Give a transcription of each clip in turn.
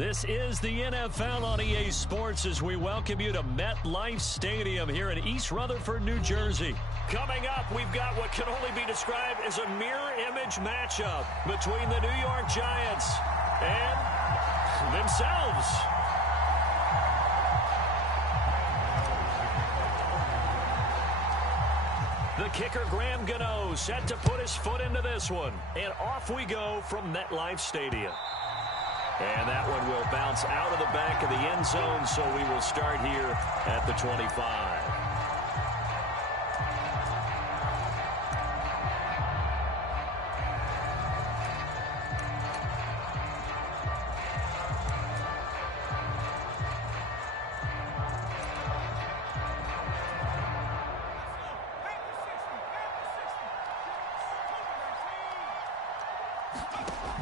This is the NFL on EA Sports as we welcome you to MetLife Stadium here in East Rutherford, New Jersey. Coming up, we've got what can only be described as a mirror image matchup between the New York Giants and themselves. The kicker, Graham Gano, set to put his foot into this one. And off we go from MetLife Stadium. And that one will bounce out of the back of the end zone, so we will start here at the 25.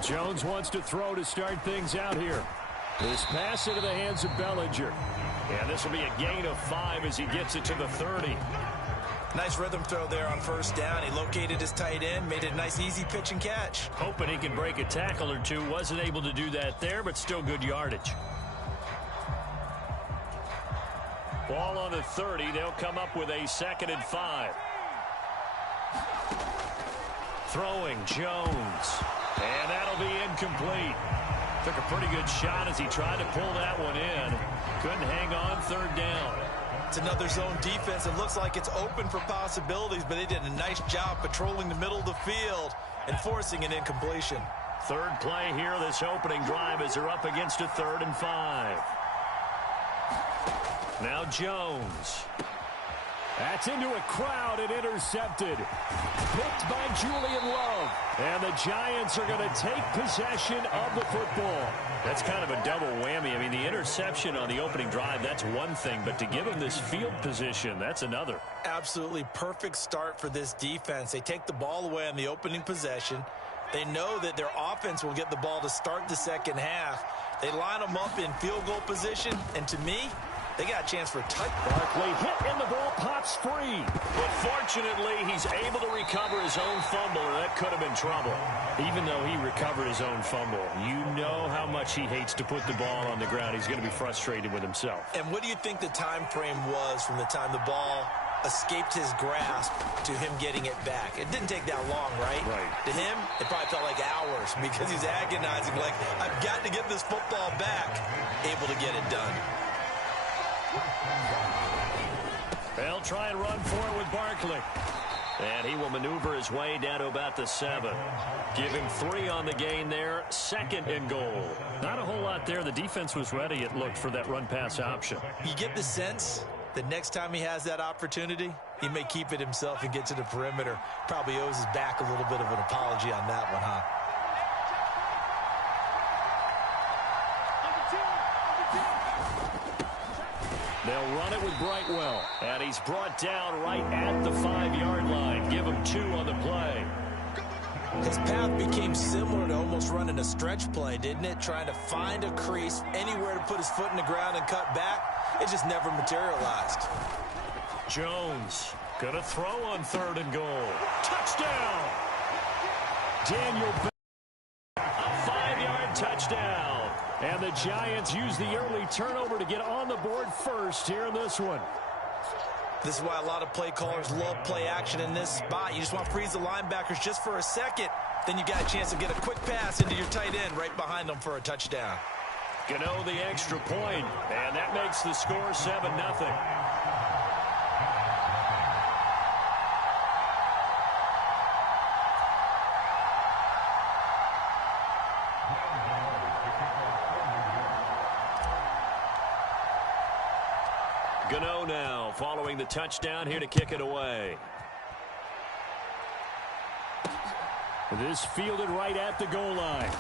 Jones wants to throw to start things out here. This pass into the hands of Bellinger. And this will be a gain of 5 as he gets it to the 30. Nice rhythm throw there on first down. He located his tight end, made it a nice easy pitch and catch. Hoping he can break a tackle or two. Wasn't able to do that there, but still good yardage. Ball on the 30. They'll come up with a 2nd and 5. Throwing Jones. And that'll be incomplete. Took a pretty good shot as he tried to pull that one in. Couldn't hang on 3rd down. It's another zone defense. It looks like it's open for possibilities, but they did a nice job patrolling the middle of the field and forcing an incompletion. 3rd play here, this opening drive, as they're up against a 3rd and 5. Now Jones. That's into a crowd and intercepted. Picked by Julian Love. And the Giants are going to take possession of the football. That's kind of a double whammy. I mean, the interception on the opening drive, that's one thing. But to give them this field position, that's another. Absolutely perfect start for this defense. They take the ball away on the opening possession. They know that their offense will get the ball to start the second half. They line them up in field goal position. And to me, they got a chance for a touchdown. Barkley hit and the ball pops free. But fortunately, he's able to recover his own fumble, or that could have been trouble. Even though he recovered his own fumble, you know how much he hates to put the ball on the ground. He's going to be frustrated with himself. And what do you think the time frame was from the time the ball escaped his grasp to him getting it back? It didn't take that long, right? Right. To him, it probably felt like hours because he's agonizing, like, I've got to get this football back. Able to get it done. They'll try and run for it with Barkley. And he will maneuver his way down to about the 7. Give him 3 on the gain there. 2nd and goal. Not a whole lot there. The defense was ready, it looked, for that run-pass option. You get the sense that next time he has that opportunity, he may keep it himself and get to the perimeter. Probably owes his back a little bit of an apology on that one, huh? They'll run it with Brightwell. And he's brought down right at the 5-yard line. Give him 2 on the play. His path became similar to almost running a stretch play, didn't it? Trying to find a crease, anywhere to put his foot in the ground and cut back. It just never materialized. Jones gonna throw on 3rd and goal. Touchdown! Daniel a 5-yard touchdown. And the Giants use the early turnover to get on the board first here in this one. This is why a lot of play callers love play action in this spot. You just want to freeze the linebackers just for a second. Then you got a chance to get a quick pass into your tight end right behind them for a touchdown. Gano the extra point, and that makes the score 7-0. Gano now following the touchdown here to kick it away. This fielded right at the goal line.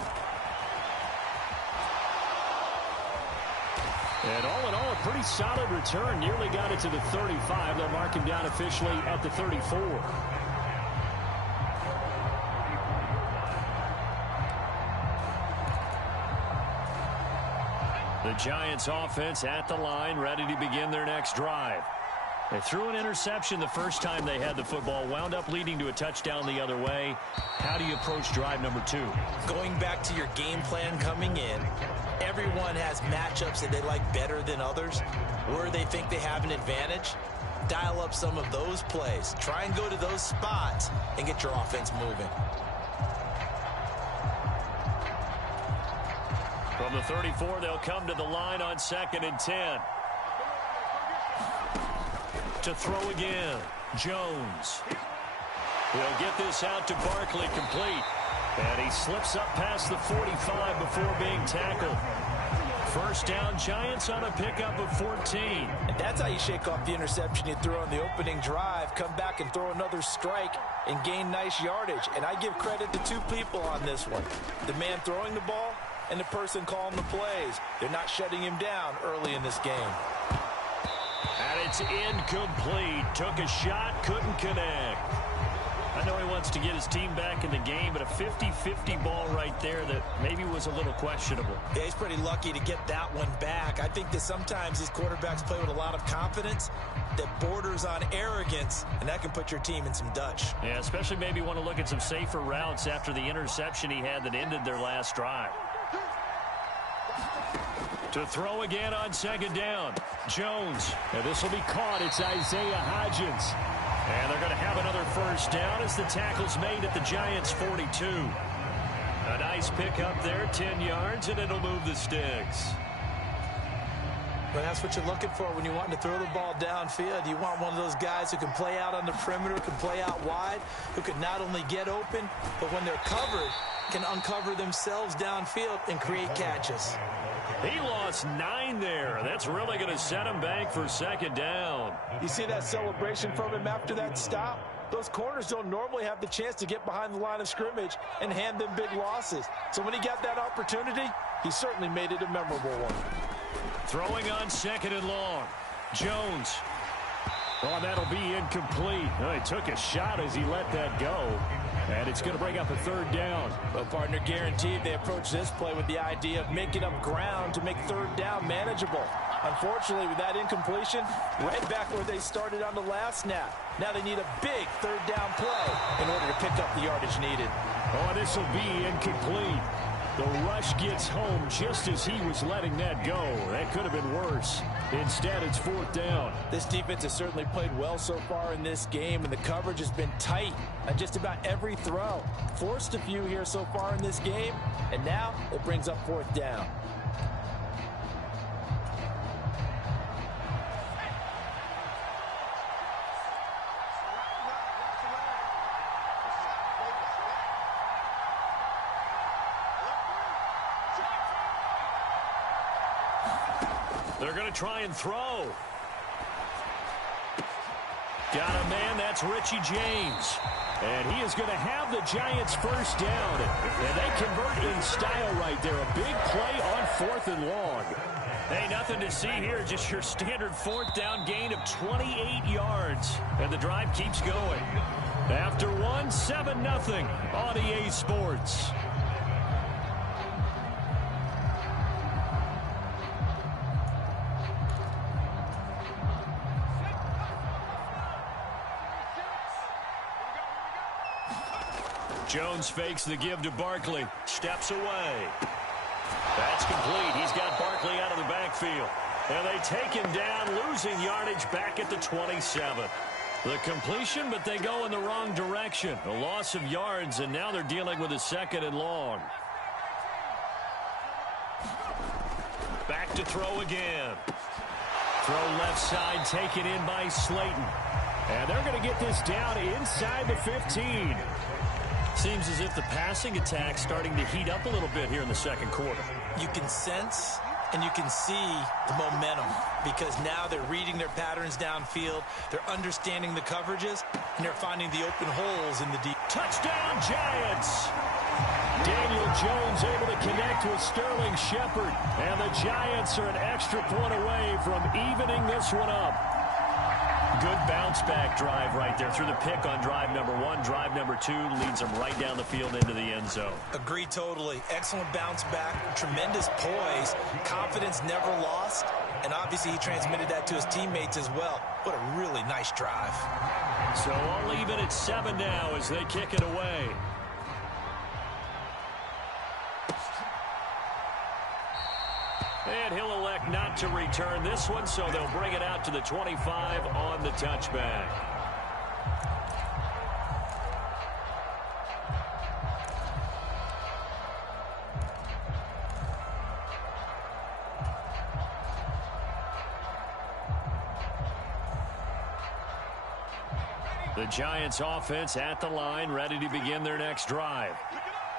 And all in all, a pretty solid return. Nearly got it to the 35. They'll mark him down officially at the 34. The Giants offense at the line, ready to begin their next drive. They threw an interception the first time they had the football, wound up leading to a touchdown the other way. How do you approach drive number 2? Going back to your game plan coming in, everyone has matchups that they like better than others, where they think they have an advantage. Dial up some of those plays. Try and go to those spots and get your offense moving. From the 34, they'll come to the line on 2nd and 10. To throw again, Jones. He'll get this out to Barkley, complete. And he slips up past the 45 before being tackled. First down, Giants on a pickup of 14. And that's how you shake off the interception you threw on the opening drive, come back and throw another strike and gain nice yardage. And I give credit to two people on this one. The man throwing the ball and the person calling the plays. They're not shutting him down early in this game. And it's incomplete. Took a shot, couldn't connect. I know he wants to get his team back in the game, but a 50-50 ball right there that maybe was a little questionable. Yeah, he's pretty lucky to get that one back. I think that sometimes these quarterbacks play with a lot of confidence that borders on arrogance, and that can put your team in some Dutch. Yeah, especially maybe want to look at some safer routes after the interception he had that ended their last drive. To throw again on 2nd down. Jones. And this will be caught. It's Isaiah Hodgins. And they're going to have another first down as the tackle's made at the Giants' 42. A nice pick up there, 10 yards, and it'll move the sticks. Well, that's what you're looking for when you want to throw the ball downfield. You want one of those guys who can play out on the perimeter, can play out wide, who can not only get open, but when they're covered, can uncover themselves downfield and create catches. He lost 9 there. That's really going to set him back for 2nd down. You see that celebration from him after that stop? Those corners don't normally have the chance to get behind the line of scrimmage and hand them big losses. So when he got that opportunity, he certainly made it a memorable one. Throwing on 2nd and long. Jones. Oh, that'll be incomplete. Oh, he took a shot as he let that go. And it's going to bring up a 3rd down. Well, partner, guaranteed they approach this play with the idea of making up ground to make 3rd down manageable. Unfortunately, with that incompletion, right back where they started on the last snap. Now they need a big 3rd down play in order to pick up the yardage needed. Oh, this will be incomplete. The rush gets home just as he was letting that go. That could have been worse. Instead, it's 4th down. This defense has certainly played well so far in this game, and the coverage has been tight on just about every throw. Forced a few here so far in this game, and now it brings up 4th down. They're going to try and throw. Got a man, that's Richie James. And he is going to have the Giants' first down. And they convert in style right there. A big play on 4th and long. Hey, nothing to see here. Just your standard 4th down gain of 28 yards. And the drive keeps going. After 7-0 on EA Sports. Jones fakes the give to Barkley. Steps away. That's complete. He's got Barkley out of the backfield. And they take him down, losing yardage back at the 27. The completion, but they go in the wrong direction. A loss of yards, and now they're dealing with a 2nd and long. Back to throw again. Throw left side, taken in by Slayton. And they're going to get this down inside the 15. Seems as if the passing attack's starting to heat up a little bit here in the 2nd quarter. You can sense and you can see the momentum because now they're reading their patterns downfield, they're understanding the coverages, and they're finding the open holes in the deep. Touchdown, Giants! Daniel Jones able to connect with Sterling Shepard, and the Giants are an extra point away from evening this one up. Good bounce-back drive right there through the pick on drive number 1. Drive number 2 leads them right down the field into the end zone. Agree totally. Excellent bounce back, tremendous poise, confidence never lost, and obviously he transmitted that to his teammates as well. What a really nice drive. So all even at 7 now as they kick it away. And he'll elect not to return this one, so they'll bring it out to the 25 on the touchback. The Giants offense at the line, ready to begin their next drive.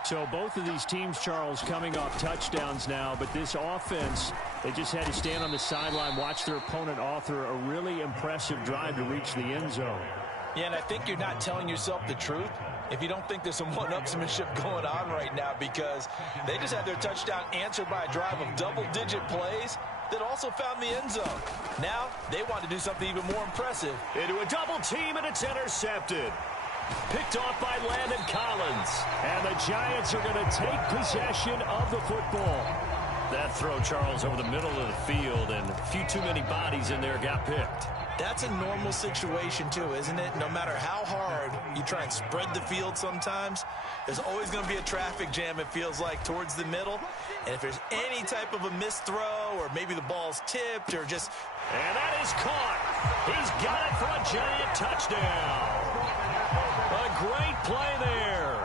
So both of these teams, Charles, coming off touchdowns now, but this offense, they just had to stand on the sideline, watch their opponent author a really impressive drive to reach the end zone. Yeah, and I think you're not telling yourself the truth if you don't think there's some one-upsmanship going on right now, because they just had their touchdown answered by a drive of double-digit plays that also found the end zone. Now they want to do something even more impressive. Into a double team, and it's intercepted. Picked off by Landon Collins. And the Giants are going to take possession of the football. That throw, Charles, over the middle of the field, and a few too many bodies in there got picked. That's a normal situation, too, isn't it? No matter how hard you try and spread the field sometimes, there's always going to be a traffic jam, it feels like, towards the middle. And if there's any type of a missed throw, or maybe the ball's tipped, or just... And that is caught. He's got it for a Giant touchdown. A great play there.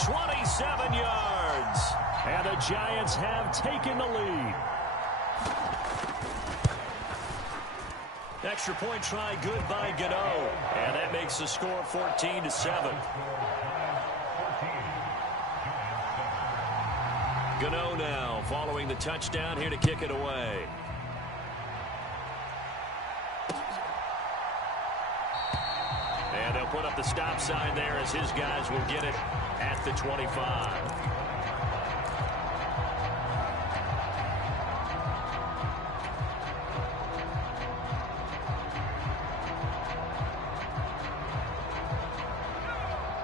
27 yards. And the Giants have taken the lead. Extra point try good by Gano. And that makes the score 14-7. Gano now following the touchdown here to kick it away. And they'll put up the stop sign there as his guys will get it at the 25.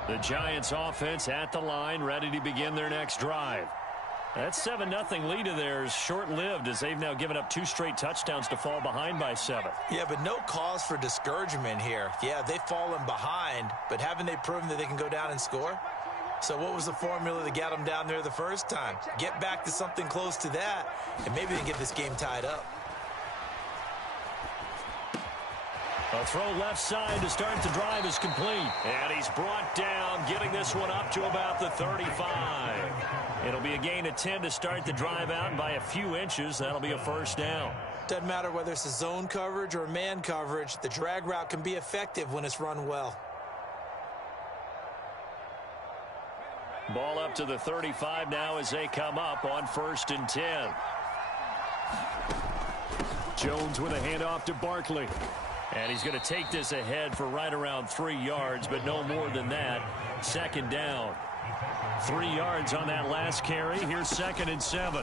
The Giants offense at the line, ready to begin their next drive. That 7-0 lead of theirs short-lived as they've now given up 2 straight touchdowns to fall behind by 7. Yeah, but no cause for discouragement here. Yeah, they've fallen behind, but haven't they proven that they can go down and score? So what was the formula that got them down there the first time? Get back to something close to that, and maybe they can get this game tied up. A throw left side to start the drive is complete. And he's brought down, getting this one up to about the 35. It'll be a gain of 10 to start the drive out, and by a few inches, that'll be a first down. Doesn't matter whether it's a zone coverage or man coverage, the drag route can be effective when it's run well. Ball up to the 35 now as they come up on 1st and 10. Jones with a handoff to Barkley. And he's going to take this ahead for right around 3 yards, but no more than that. 2nd down. 3 yards on that last carry. Here's 2nd and 7.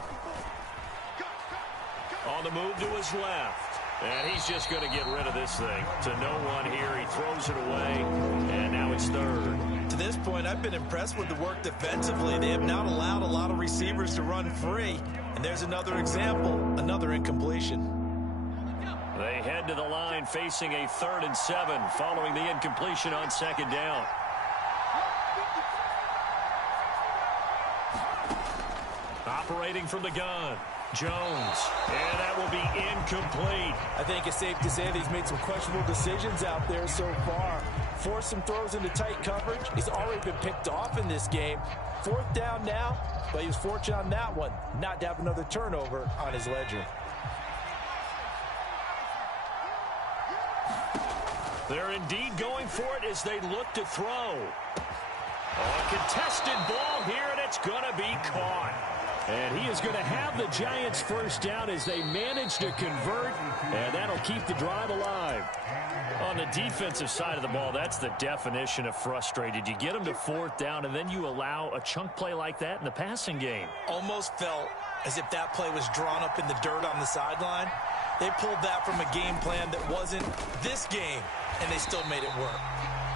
On the move to his left. And he's just going to get rid of this thing. To no one here. He throws it away. And now it's 3rd. To this point, I've been impressed with the work defensively. They have not allowed a lot of receivers to run free. And there's another example. Another incompletion. They head to the line facing a 3rd and 7 following the incompletion on 2nd down. Operating from the gun, Jones. And that will be incomplete. I think it's safe to say that he's made some questionable decisions out there so far. Forced some throws into tight coverage. He's already been picked off in this game. 4th down now, but he was fortunate on that one not to have another turnover on his ledger. They're indeed going for it as they look to throw. A contested ball here, and it's going to be caught. And he is going to have the Giants first down as they manage to convert, and that'll keep the drive alive. On the defensive side of the ball, that's the definition of frustrated. You get them to 4th down, and then you allow a chunk play like that in the passing game. Almost felt as if that play was drawn up in the dirt on the sideline. They pulled that from a game plan that wasn't this game, and they still made it work.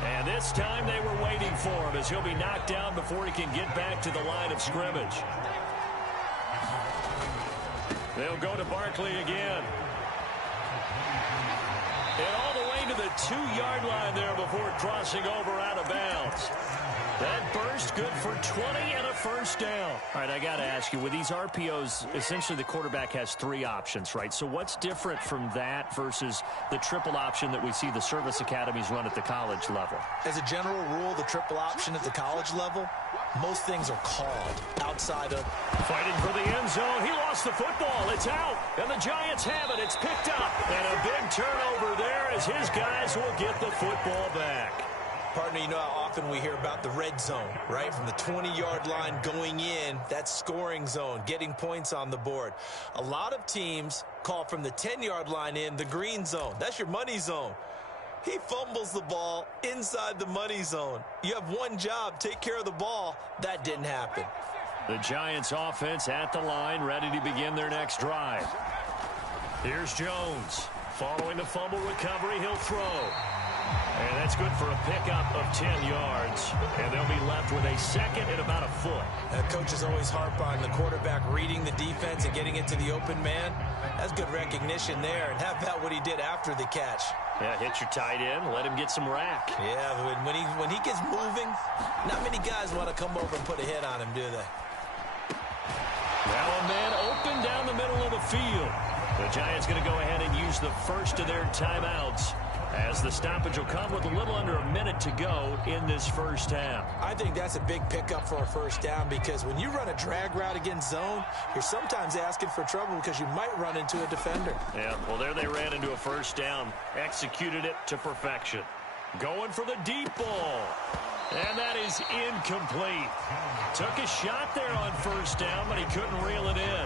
And this time they were waiting for him as he'll be knocked down before he can get back to the line of scrimmage. They'll go to Barkley again. And all the way to the 2-yard line there before crossing over out of bounds. That burst good for 20 and a first down. All right, I got to ask you, with these RPOs, essentially the quarterback has 3 options, right? So what's different from that versus the triple option that we see the service academies run at the college level? As a general rule, the triple option at the college level, most things are called outside of. Fighting for the end zone. He lost the football. It's out. And the Giants have it. It's picked up. And a big turnover there as his guys will get the football back. Partner, you know how often we hear about the red zone, right? From the 20-yard line going in, that's scoring zone, getting points on the board. A lot of teams call from the 10-yard line in the green zone. That's your money zone. He fumbles the ball inside the money zone. You have one job, take care of the ball. That didn't happen. The Giants offense at the line, ready to begin their next drive. Here's Jones. Following the fumble recovery, he'll throw. And that's good for a pickup of 10 yards. And they'll be left with a second and about a foot. Coaches always harp on the quarterback reading the defense and getting it to the open man. That's good recognition there. And how about what he did after the catch? Yeah, hit your tight end, let him get some rack. Yeah, when he gets moving, not many guys want to come over and put a hit on him, do they? Now a man open down the middle of the field. The Giants going to go ahead and use the first of their timeouts, as the stoppage will come with a little under a minute to go in this first half. I think that's a big pickup for a first down, because when you run a drag route against zone, you're sometimes asking for trouble because you might run into a defender. Yeah, well, there they ran into a first down. Executed it to perfection. Going for the deep ball. And that is incomplete. Took a shot there on first down, but he couldn't reel it in.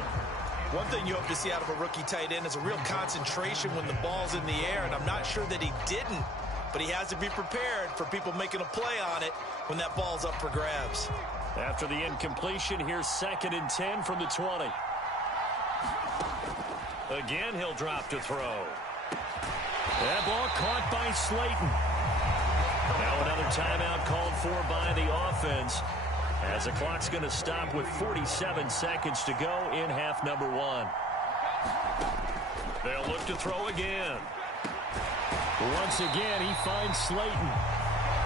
One thing you hope to see out of a rookie tight end is a real concentration when the ball's in the air, and I'm not sure that he didn't, but he has to be prepared for people making a play on it when that ball's up for grabs. After the incompletion, here's 2nd and 10 from the 20. Again, he'll drop to throw. That ball caught by Slayton. Now another timeout called for by the offense, as the clock's going to stop with 47 seconds to go in half number 1. They'll look to throw again. Once again, he finds Slayton.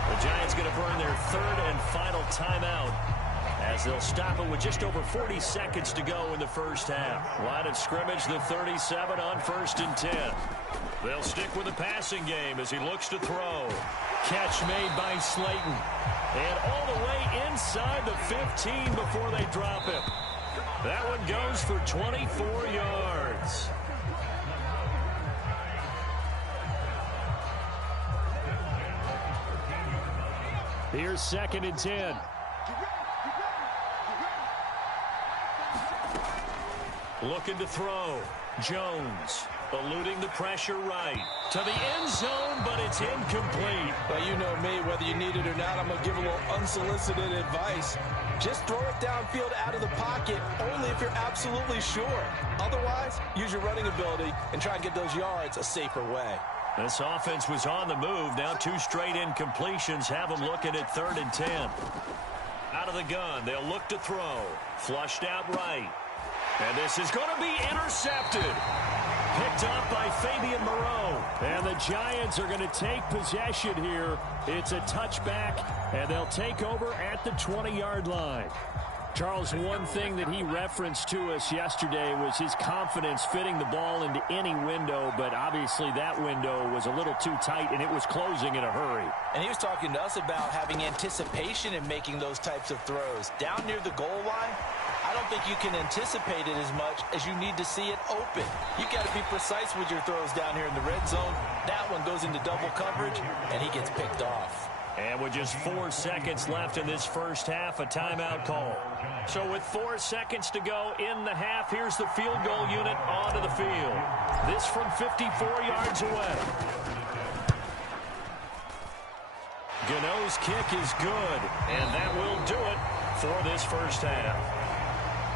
The Giants going to burn their 3rd and final timeout, as they'll stop it with just over 40 seconds to go in the first half. Line of scrimmage, the 37 on 1st and 10. They'll stick with the passing game as he looks to throw. Catch made by Slayton. And all the way inside the 15 before they drop him. That one goes for 24 yards. Here's 2nd and 10. Looking to throw. Jones eluding the pressure right to the end zone, but it's incomplete. Well, you know me, whether you need it or not, I'm going to give a little unsolicited advice. Just throw it downfield out of the pocket only if you're absolutely sure. Otherwise, use your running ability and try and get those yards a safer way. This offense was on the move. Now 2 straight incompletions have them looking at 3rd and 10. Out of the gun, they'll look to throw. Flushed out right. And this is going to be intercepted. Picked up by Fabian Moreau. And the Giants are going to take possession here. It's a touchback, and they'll take over at the 20-yard line. Charles, one thing that he referenced to us yesterday was his confidence fitting the ball into any window, but obviously that window was a little too tight, and it was closing in a hurry. And he was talking to us about having anticipation in making those types of throws. Down near the goal line, I don't think you can anticipate it as much as you need to see it open. You got to be precise with your throws down here in the red zone. That one goes into double coverage, and he gets picked off. And with just 4 seconds left in this first half, a timeout call. So with 4 seconds to go in the half, here's the field goal unit onto the field. This from 54 yards away. Gano's kick is good, and that will do it for this first half.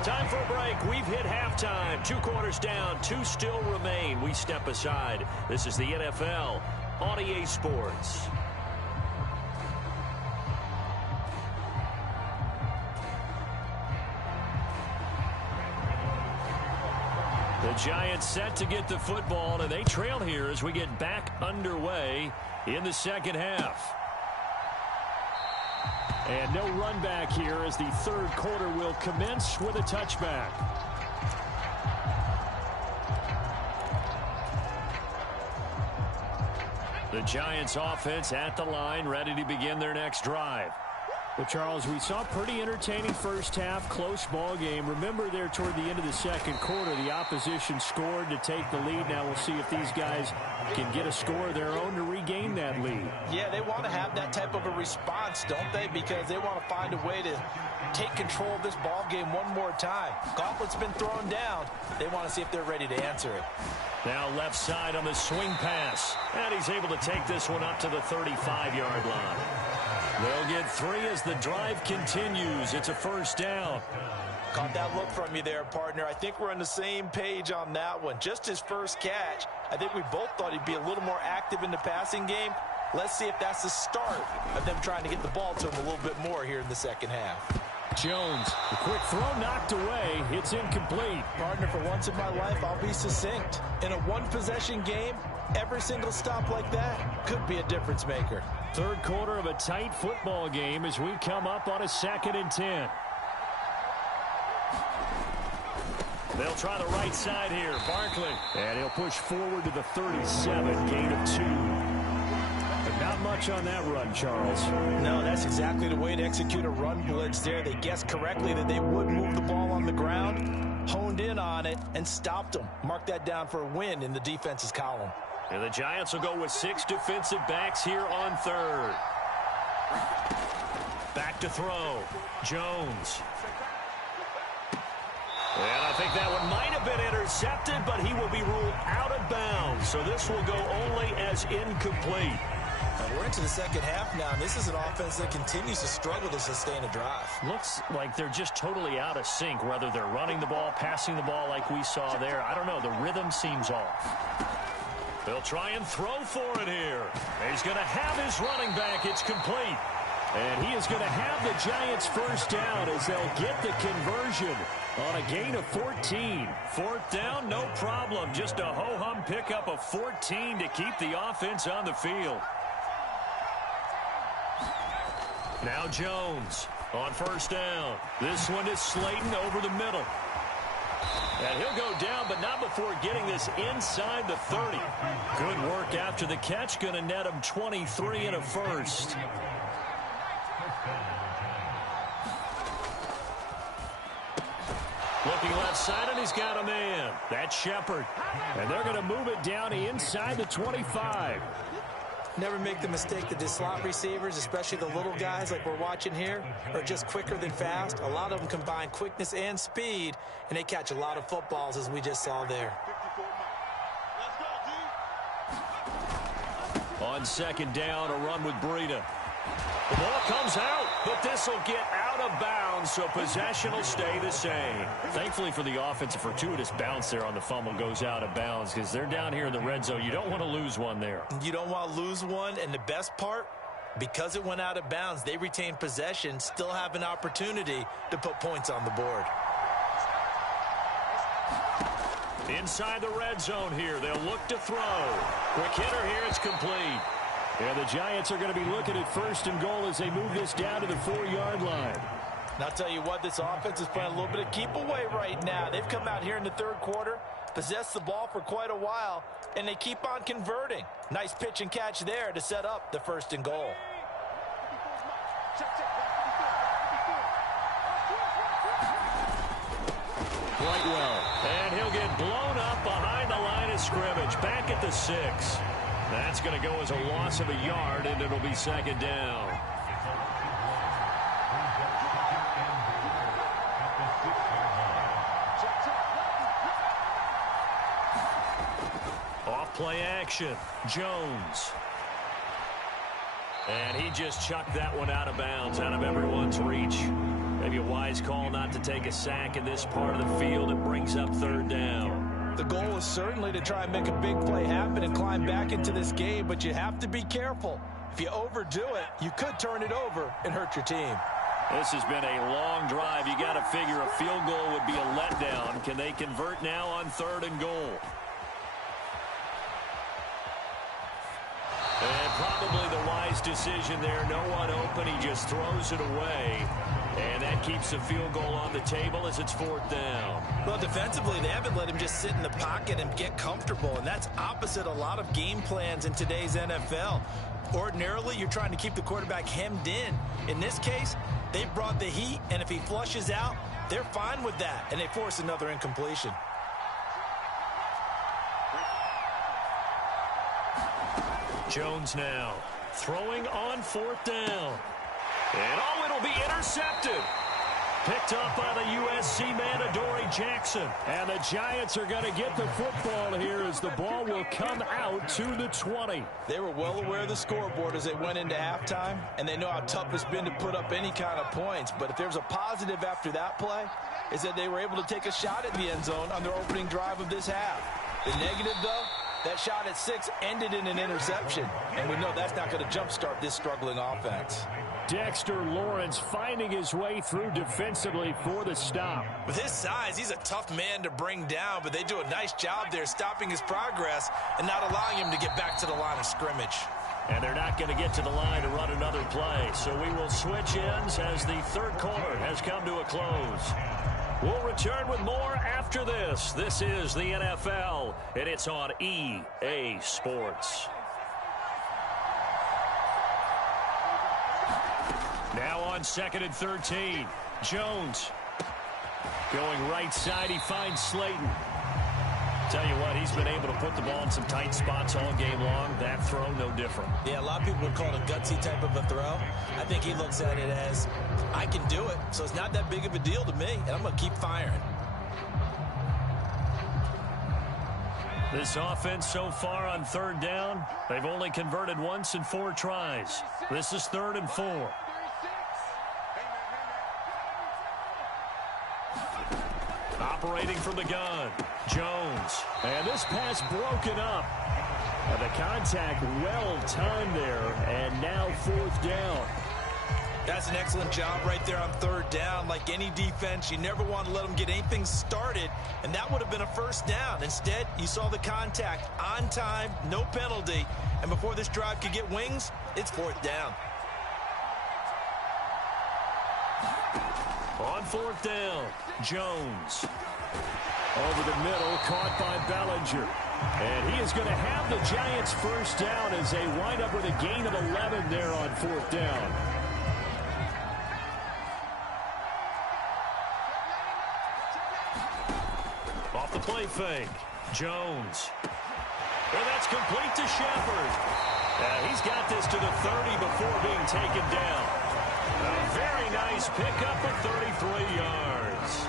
Time for a break. We've hit halftime. 2 quarters down. 2 still remain. We step aside. This is the NFL on EA Sports. The Giants set to get the football, and they trail here as we get back underway in the second half. And no run back here as the third quarter will commence with a touchback. The Giants offense at the line, ready to begin their next drive. Well, Charles, we saw a pretty entertaining first half, close ball game. Remember there toward the end of the second quarter, the opposition scored to take the lead. Now we'll see if these guys can get a score of their own to regain that lead. Yeah, they want to have that type of a response, don't they? Because they want to find a way to take control of this ball game one more time. Gauntlet's been thrown down. They want to see if they're ready to answer it. Now left side on the swing pass. And he's able to take this one up to the 35-yard line. They'll get 3 as the drive continues. It's a first down. Caught that look from you there, partner. I think we're on the same page on that one. Just his first catch. I think we both thought he'd be a little more active in the passing game. Let's see if that's the start of them trying to get the ball to him a little bit more here in the second half. Jones, the quick throw knocked away. It's incomplete. Partner, for once in my life, I'll be succinct. In a one-possession game, every single stop like that could be a difference maker. Third quarter of a tight football game as we come up on a 2nd and 10. They'll try the right side here. Barkley. And he'll push forward to the 37. Gain of 2. But not much on that run, Charles. No, that's exactly the way to execute a run blitz there. They guessed correctly that they would move the ball on the ground, honed in on it, and stopped them. Mark that down for a win in the defense's column. And the Giants will go with 6 defensive backs here on third. Back to throw. Jones. And I think that one might have been intercepted, but he will be ruled out of bounds. So this will go only as incomplete. Now we're into the second half now, and this is an offense that continues to struggle to sustain a drive. Looks like they're just totally out of sync, whether they're running the ball, passing the ball like we saw there. I don't know. The rhythm seems off. They'll try and throw for it here. He's going to have his running back. It's complete. And he is going to have the Giants first down as they'll get the conversion on a gain of 14. Fourth down, no problem. Just a ho-hum pickup of 14 to keep the offense on the field. Now Jones on first down. This one is Slayton over the middle. And he'll go down, but not before getting this inside the 30. Good work after the catch. Going to net him 23 and a first. Looking left side, and he's got a man. That's Shepard. And they're going to move it down inside the 25. Never make the mistake that the slot receivers, especially the little guys like we're watching here, are just quicker than fast. A lot of them combine quickness and speed, and they catch a lot of footballs, as we just saw there. On second down, a run with Breida. The ball comes out, but this will get out of bounds, so possession will stay the same. Thankfully for the offense, a fortuitous bounce there on the fumble goes out of bounds because they're down here in the red zone. You don't want to lose one there. You don't want to lose one, and the best part, because it went out of bounds, they retain possession, still have an opportunity to put points on the board. Inside the red zone here, they'll look to throw. Quick hitter here, it's complete. And the Giants are going to be looking at first and goal as they move this down to the 4-yard line. And I'll tell you what, this offense is playing a little bit of keep away right now. They've come out here in the third quarter, possessed the ball for quite a while, and they keep on converting. Nice pitch and catch there to set up the first and goal. Well, and he'll get blown up behind the line of scrimmage. Back at the 6. That's going to go as a loss of a yard, and it'll be second down. Off play action. Jones. And he just chucked that one out of bounds, out of everyone's reach. Maybe a wise call not to take a sack in this part of the field. It brings up third down. The goal is certainly to try and make a big play happen and climb back into this game, but you have to be careful. If you overdo it, you could turn it over and hurt your team. This has been a long drive. You got to figure a field goal would be a letdown. Can they convert now on 3rd and goal? And probably the wise decision there. No one open. He just throws it away. And that keeps the field goal on the table as it's 4th down. Well, defensively, they haven't let him just sit in the pocket and get comfortable. And that's opposite a lot of game plans in today's NFL. Ordinarily, you're trying to keep the quarterback hemmed in. In this case, they brought the heat, and if he flushes out, they're fine with that. And they force another incompletion. Jones now throwing on 4th down. And oh, it'll be intercepted. Picked up by the USC man, Adoree Jackson. And the Giants are going to get the football here as the ball will come out to the 20. They were well aware of the scoreboard as they went into halftime, and they know how tough it's been to put up any kind of points. But if there's a positive after that play, is that they were able to take a shot at the end zone on their opening drive of this half. The negative, though, that shot at 6 ended in an interception, and we know that's not going to jumpstart this struggling offense. Dexter Lawrence finding his way through defensively for the stop. With his size, he's a tough man to bring down, but they do a nice job there stopping his progress and not allowing him to get back to the line of scrimmage. And they're not going to get to the line to run another play, so we will switch ends as the 3rd quarter has come to a close. We'll return with more after this. This is the NFL, and it's on EA Sports. Now on 2nd and 13. Jones going right side. He finds Slayton. Tell you what, he's been able to put the ball in some tight spots all game long. That throw, no different. Yeah, a lot of people would call it a gutsy type of a throw. I think he looks at it as, I can do it, so it's not that big of a deal to me, and I'm going to keep firing. This offense so far on 3rd down, they've only converted once in 4 tries. This is 3rd and 4. Operating from the gun, Jones. And this pass broken up. And the contact well timed there, and now 4th down. That's an excellent job right there on 3rd down. Like any defense, you never want to let them get anything started, and that would have been a 1st down. Instead, you saw the contact on time, no penalty, and before this drive could get wings, it's 4th down. On 4th down, Jones. Over the middle, caught by Bellinger. And he is going to have the Giants 1st down as they wind up with a gain of 11 there on 4th down. Off the play fake, Jones. And that's complete to Shepard. He's got this to the 30 before being taken down. A very nice pickup of 33 yards.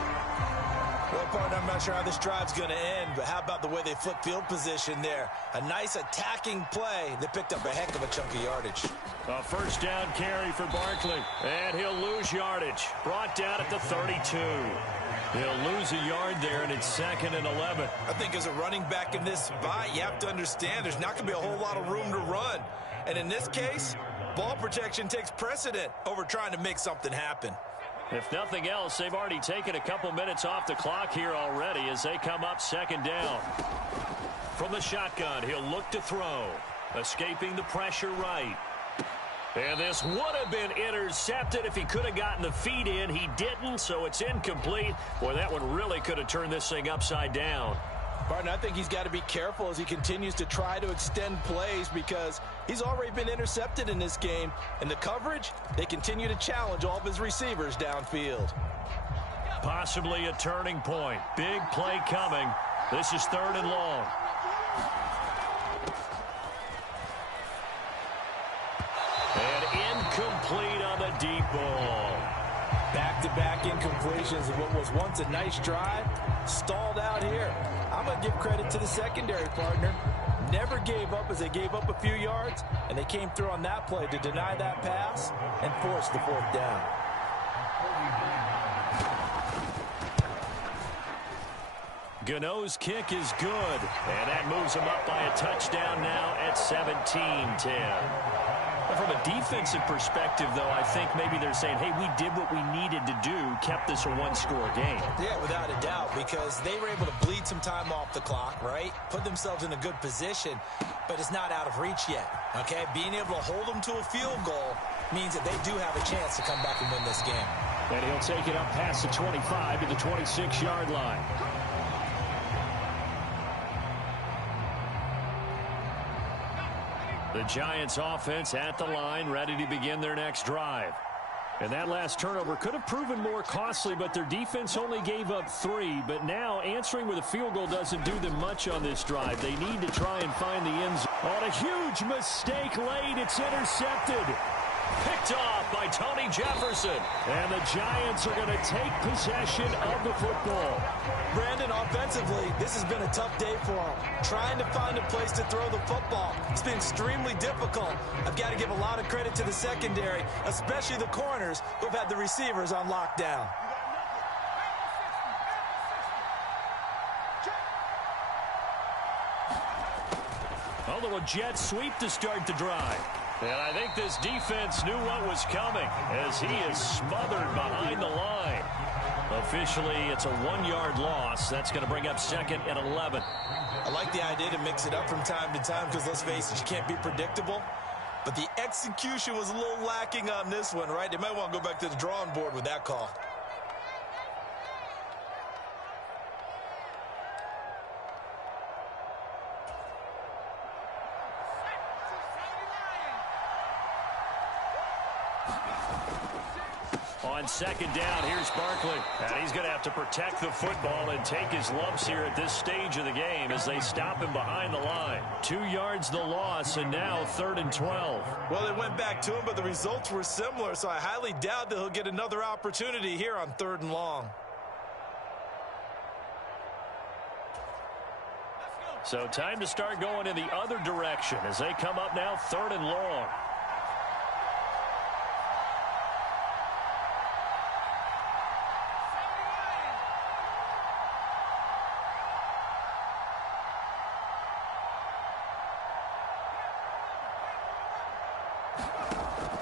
Well, partner, I'm not sure how this drive's going to end, but how about the way they flip field position there? A nice attacking play that picked up a heck of a chunk of yardage. A 1st down carry for Barkley, and he'll lose yardage. Brought down at the 32. He'll lose a yard there, and it's 2nd and 11. I think as a running back in this spot, you have to understand there's not going to be a whole lot of room to run. And in this case, ball protection takes precedent over trying to make something happen. If nothing else, they've already taken a couple minutes off the clock here already as they come up 2nd down. From the shotgun, he'll look to throw. Escaping the pressure right. And this would have been intercepted if he could have gotten the feet in. He didn't, so it's incomplete. Boy, that one really could have turned this thing upside down. Barton, I think he's got to be careful as he continues to try to extend plays because he's already been intercepted in this game. And the coverage, they continue to challenge all of his receivers downfield. Possibly a turning point. Big play coming. This is 3rd and long. And incomplete on the deep ball. Back-to-back incompletions of what was once a nice drive, stalled out here. I'm going to give credit to the secondary partner. Never gave up as they gave up a few yards, and they came through on that play to deny that pass and force the 4th down. Gano's kick is good, and that moves him up by a touchdown now at 17-10. From a defensive perspective, though, I think maybe they're saying, hey, we did what we needed to do, kept this a one-score game. Yeah, without a doubt, because they were able to bleed some time off the clock, right? Put themselves in a good position, but it's not out of reach yet, okay? Being able to hold them to a field goal means that they do have a chance to come back and win this game. And he'll take it up past the 25 to the 26-yard line. The Giants offense at the line, ready to begin their next drive. And that last turnover could have proven more costly, but their defense only gave up 3. But now answering with a field goal doesn't do them much on this drive. They need to try and find the end zone. On a huge mistake late, it's intercepted. Picked off by Tony Jefferson. And the Giants are going to take possession of the football. Brandon, offensively, this has been a tough day for them. Trying to find a place to throw the football. It's been extremely difficult. I've got to give a lot of credit to the secondary, especially the corners who've had the receivers on lockdown. A little jet sweep to start the drive. And I think this defense knew what was coming as he is smothered behind the line. Officially, it's a 1-yard loss. That's going to bring up second and 11. I like the idea to mix it up from time to time because, let's face it, you can't be predictable. But the execution was a little lacking on this one, right? They might want to go back to the drawing board with that call. On second down, here's Barkley. And he's going to have to protect the football and take his lumps here at this stage of the game as they stop him behind the line. 2 yards the loss, and now 3rd and 12. Well, they went back to him, but the results were similar, so I highly doubt that he'll get another opportunity here on 3rd and long. So time to start going in the other direction as they come up now 3rd and long.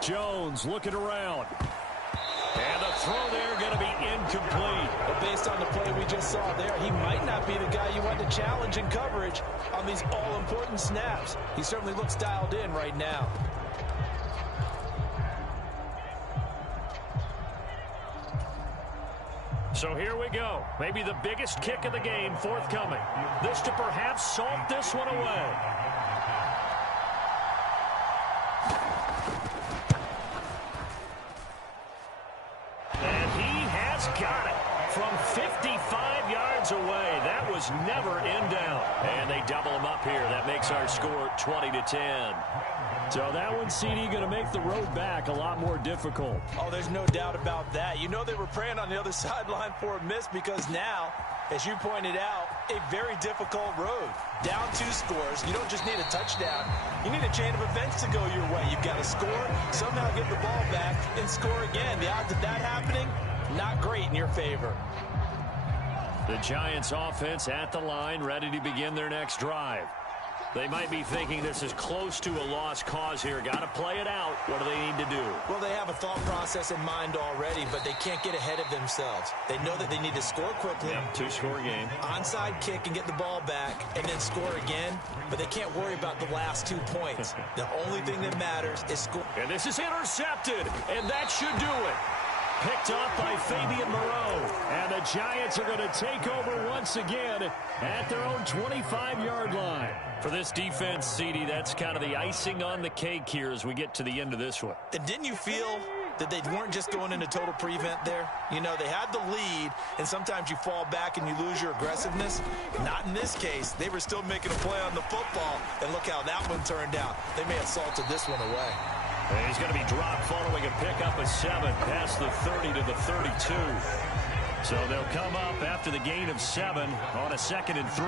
Jones looking around. And the throw there going to be incomplete. But based on the play we just saw there, he might not be the guy you want to challenge in coverage on these all-important snaps. He certainly looks dialed in right now. So here we go. Maybe the biggest kick of the game forthcoming. This to perhaps salt this one away. Got it from 55 yards away. That was never in doubt. And they double him up here. That makes our score 20-10. So that one, CD, going to make the road back a lot more difficult. Oh, there's no doubt about that. You know they were praying on the other sideline for a miss because now, as you pointed out, a very difficult road. Down 2 scores. You don't just need a touchdown. You need a chain of events to go your way. You've got to score, somehow get the ball back, and score again. The odds of that happening, not great in your favor. The Giants offense at the line, ready to begin their next drive. They might be thinking this is close to a lost cause here. Got to play it out. What do they need to do? Well, they have a thought process in mind already, but they can't get ahead of themselves. They know that they need to score quickly. Yep, 2-score game. Onside kick and get the ball back and then score again, but they can't worry about the last 2 points. The only thing that matters is score. And this is intercepted, and that should do it. Picked off by Fabian Moreau. And the Giants are going to take over once again at their own 25-yard line. For this defense, CD, that's kind of the icing on the cake here as we get to the end of this one. And didn't you feel that they weren't just going into total prevent there? You know, they had the lead, and sometimes you fall back and you lose your aggressiveness. Not in this case. They were still making a play on the football, and look how that one turned out. They may have salted this one away. And he's going to be dropped following a pickup of 7 past the 30 to the 32. So they'll come up after the gain of 7 on a 2nd and 3.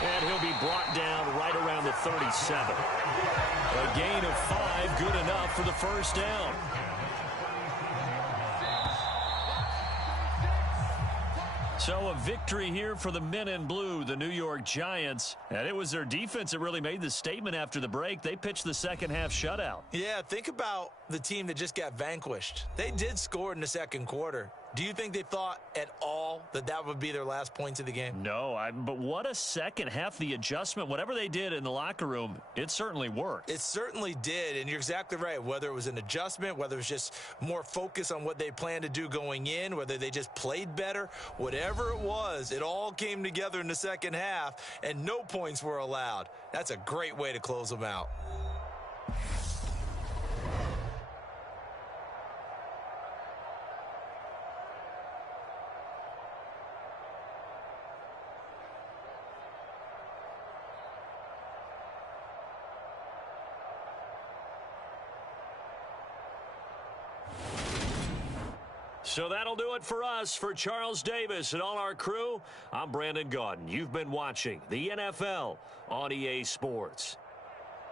And he'll be brought down right around the 37. A gain of 5, good enough for the first down. So a victory here for the men in blue, the New York Giants. And it was their defense that really made the statement after the break. They pitched the second half shutout. Yeah, think about the team that just got vanquished. They did score in the second quarter. Do you think they thought at all that that would be their last points of the game? No, but what a second half. The adjustment, whatever they did in the locker room, it certainly worked. It certainly did, and you're exactly right. Whether it was an adjustment, whether it was just more focus on what they planned to do going in, whether they just played better, whatever it was, it all came together in the second half, and no points were allowed. That's a great way to close them out. So that'll do it for us. For Charles Davis and all our crew, I'm Brandon Gaudin. You've been watching the NFL on EA Sports.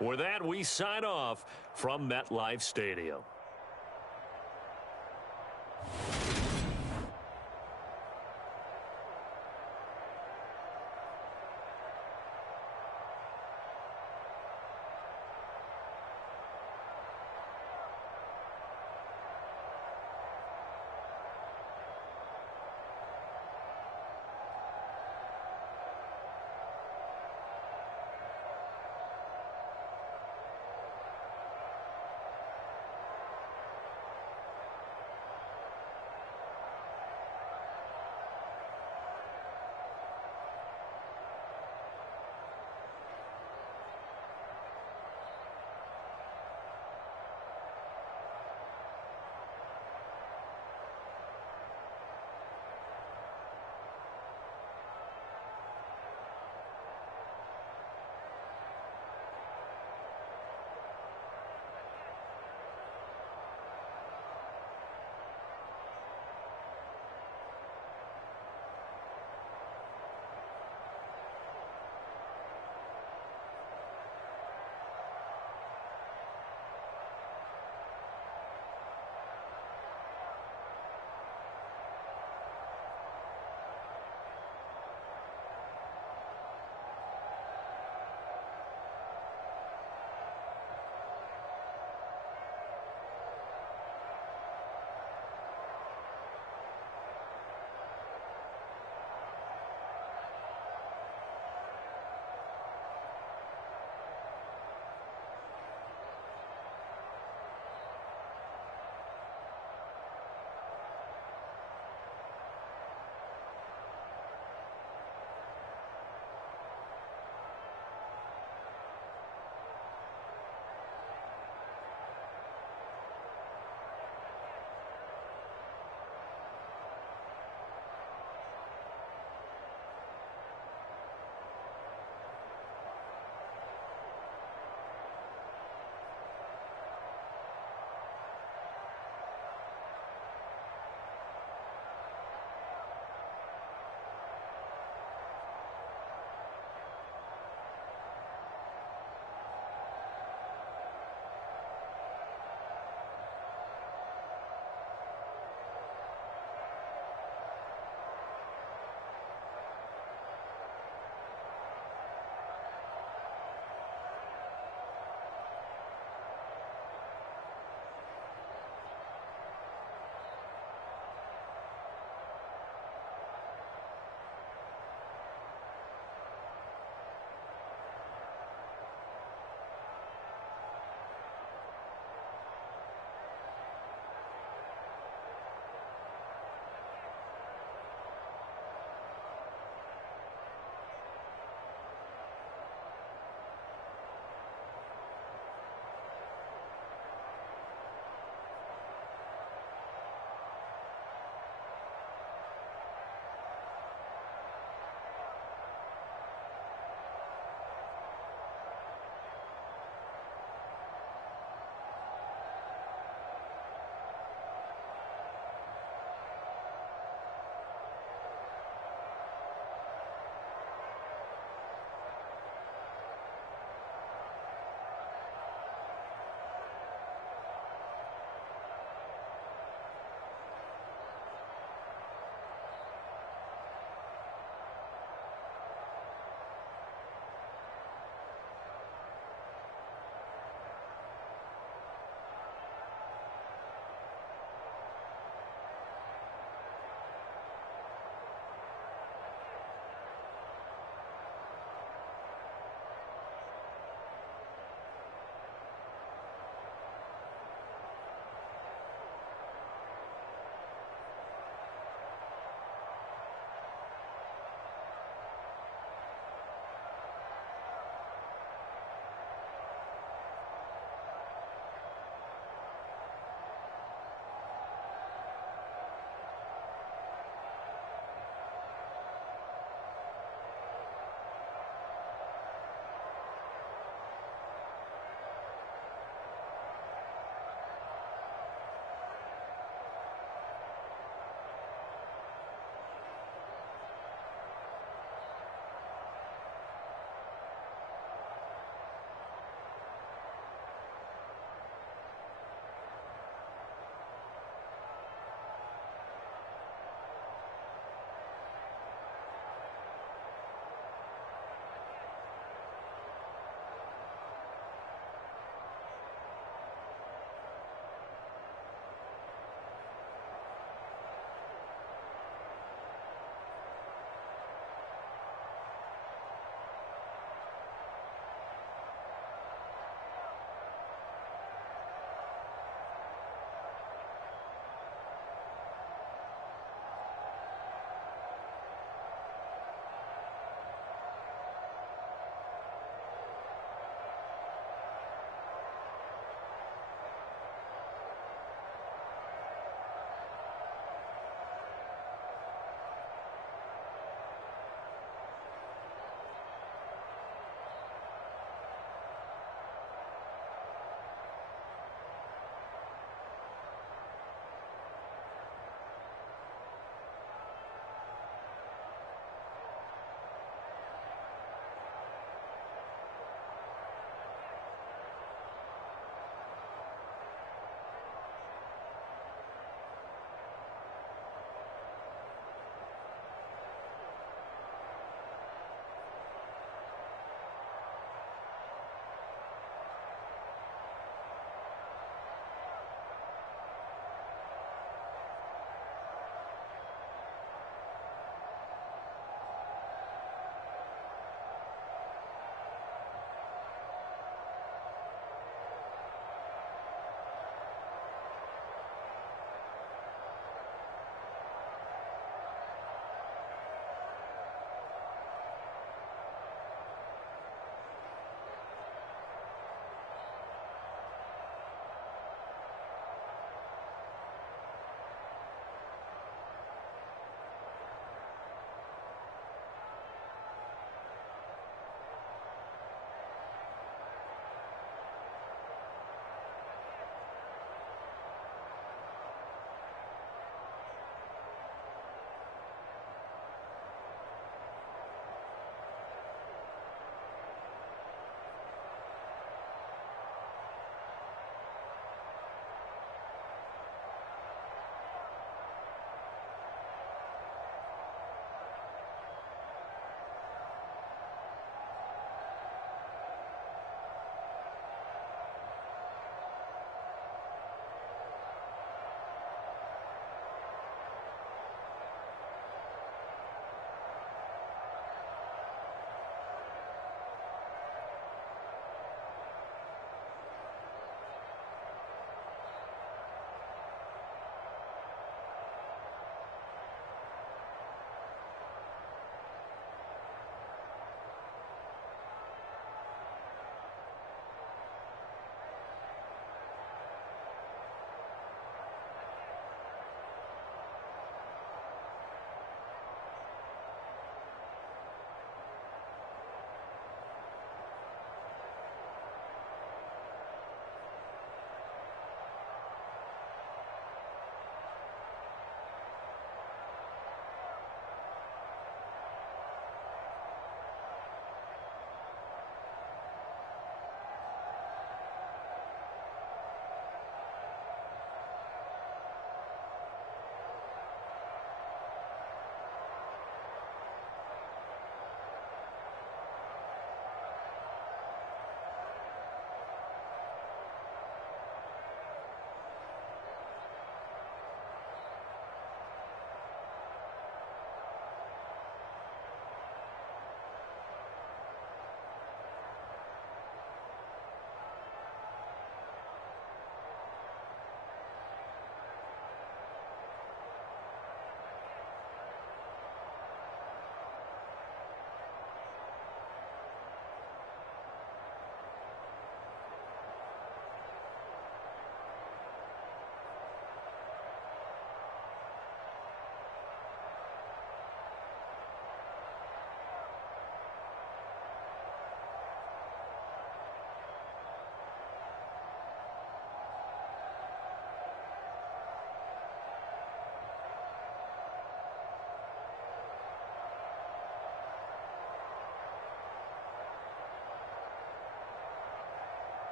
With that, we sign off from MetLife Stadium.